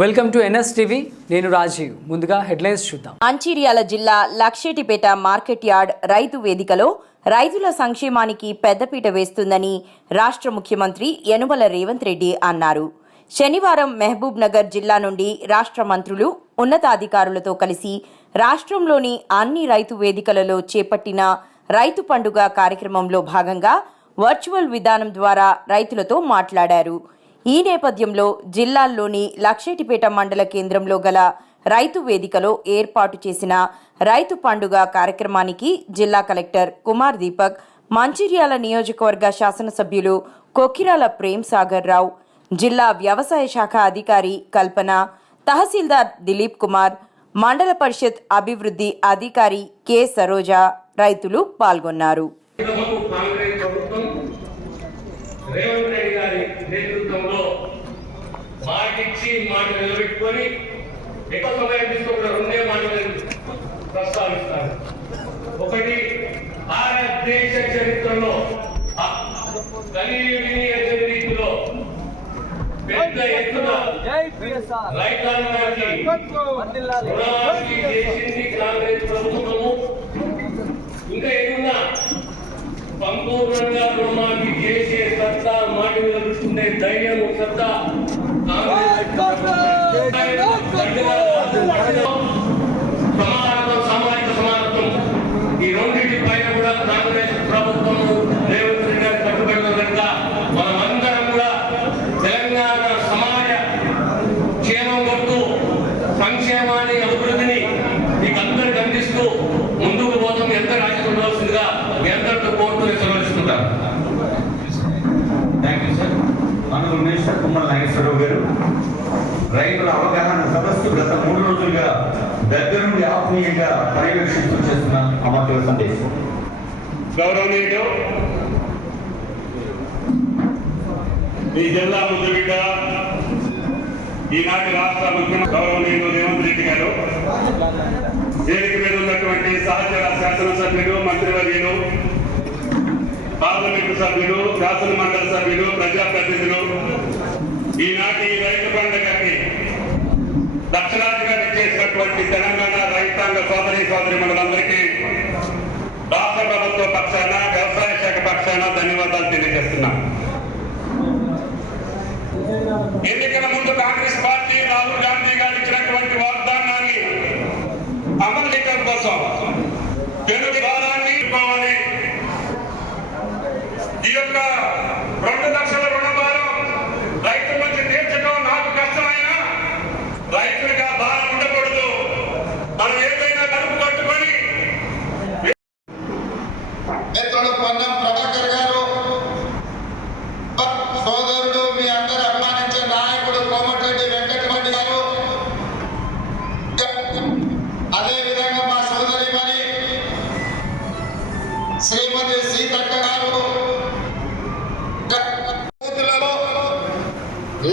Welcome to NS TV. నేను రాజీవ్. ముందుగా headlines చూద్దాం. మంచిర్యాల జిల్లా లక్షెటిపేట మార్కెట్ యార్డ్ రైతు వేదికలో రైతుల సంక్షేమానికి పెద్దపీట వేస్తుందని రాష్ట్ర ముఖ్యమంత్రి యనుమల రేవంత్ రెడ్డి అన్నారు. శనివారం మహబూబ్ నగర్ జిల్లా నుండి రాష్ట్ర మంత్రులు ఉన్నతాధికారులతో కలిసి రాష్ట్రంలోని అన్ని రైతు వేదికలలో చేపట్టిన రైతు పండుగ కార్యక్రమంలో భాగంగా వర్చువల్ విధానం ద్వారా రైతులతో మాట్లాడారు. ఈ నేపథ్యంలో జిల్లాల్లోని లక్షెటిపేట మండల కేంద్రంలో గల రైతు వేదికలో ఏర్పాటు చేసిన రైతు పండుగ కార్యక్రమానికి జిల్లా కలెక్టర్ కుమార్ దీపక్, మంచిర్యాల నియోజకవర్గ శాసనసభ్యులు కొకిరాల ప్రేమ్ సాగర్ రావు, జిల్లా వ్యవసాయ శాఖ అధికారి కల్పన, తహసీల్దార్ దిలీప్ కుమార్, మండల పరిషత్ అభివృద్ధి అధికారి కె సరోజ రైతులు పాల్గొన్నారు. రేవంత్ రెడ్డి గారి నేతృత్వంలో మాటిచ్చి మాట నిలబెట్టుకొని ఎక్కువ సమయం తీసుకోకుండా రెండే మాటలను ప్రస్తావిస్తారు. ఒకటి, భారతదేశ చరిత్రలో రీతిలో పెద్ద ఎత్తున రైతాంగానికి రుణమాఫీ చేసింది కాంగ్రెస్ ప్రభుత్వము. ఇంకా ఏమున్నా సంపూర్ణంగా రుణమాఫీ చేసే సత్తా, మాట నిలబెట్టుకునే ధైర్యం, సత్తా సమానత్వం, సామాజిక సమానత్వం, ఈ రెండింటి పైన కూడా కాంగ్రెస్ ప్రభుత్వం రేవంత్ రెడ్డి గారు కట్టుబడిన కనుక మనమందరం కూడా తెలంగాణ సమాజ క్షేమం కొడుతూ సంక్షేమాన్ని, అభివృద్ధిని మీకు అందరికి అందిస్తూ ముందుకు పోతాం. ఎంత రాజ్యం ఉండవలసిందిగా మీ అందరితో కోరుతూ సెలవుకుంటారు. Thank you sir. మనకు మినిస్టర్ కుమ్మల నాగేశ్వరరావు గారు రైతుల అవగాహన సదస్సు గత 3 రోజులుగా దగ్గర నుండి ఆత్మీయంగా పర్యవేక్షిస్తూ చేస్తున్న అమర్తుల సందేశం. గౌరవనీయుడు ఈ జిల్లా ముద్దుబిడ్డ, ఈనాటి రాష్ట్ర ముఖ్యమంత్రి గౌరవనీయుడు రేవంత్ రెడ్డి గారు, వేదిక మీద ఉన్నటువంటి సహచర శాసనసభ్యులు, మంత్రివర్యులు, పార్లమెంటు సభ్యులు, శాసన మండలి సభ్యులు, ప్రజాప్రతినిధులు, ఈనాటి రైతు పండుగకి దక్షిణాదిగా చేసినటువంటి తెలంగాణ రైతాంగ సోదరి మండలందరికీ రాష్ట్ర ప్రభుత్వ పక్షాన, వ్యవసాయ శాఖ పక్షాన ధన్యవాదాలు తెలియజేస్తున్నా. ఎన్నికల ముందు కాంగ్రెస్ పార్టీ రాహుల్ గాంధీ గారు ఇచ్చినటువంటి వాగ్దానాన్ని అమలుకరణ కోసం పెను భారాన్ని ఇవ్వాలి. ఈ యొక్క 2 లక్షల రుణభారం రైతుల నుంచి తీర్చడం నాకు కష్టమైనా రైతులుగా భారం ఉండకూడదు. మనం ఏదైనా కలుపు కట్టుకొని మిత్రుడు పొన్నం ప్రభాకర్ గారు, సోదరుడు, మీ అందరు అభిమానించే నాయకుడు కోమటిరెడ్డి వెంకటరెడ్డి గారు, అదేవిధంగా మా సోదరిమణి శ్రీమతి సీతక్క గారు,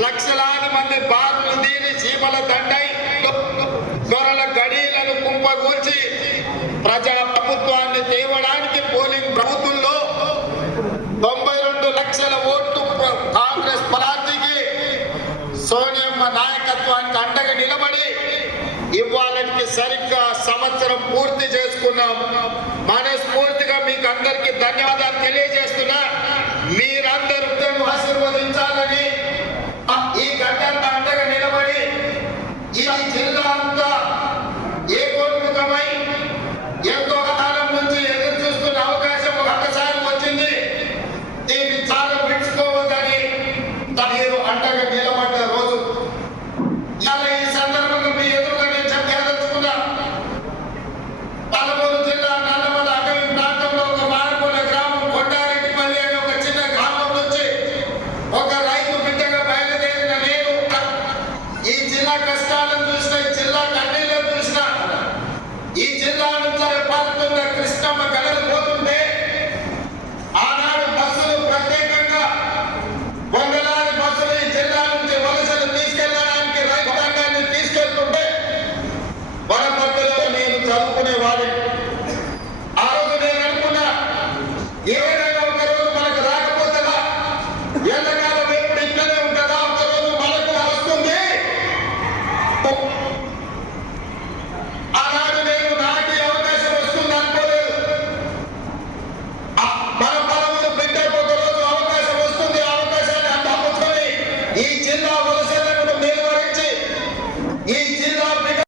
లక్షలాది మంది బారులు తీరి చీమల దండై గొర్రెల గడీలను కుంపగూల్చి ప్రజా ప్రభుత్వాన్ని తేవడానికి పోలింగ్ ప్రభుత్వంలో 92 లక్షల ఓట్లు కాంగ్రెస్ పార్టీకి సోనియమ్మ నాయకత్వానికి అండగా నిలబడి ఇవాళకి సరిగ్గా సంవత్సరం పూర్తి చేసుకున్నాం. మనస్ఫూర్తిగా మీకు అందరికీ ధన్యవాదాలు తెలియజేస్తున్నా. మీ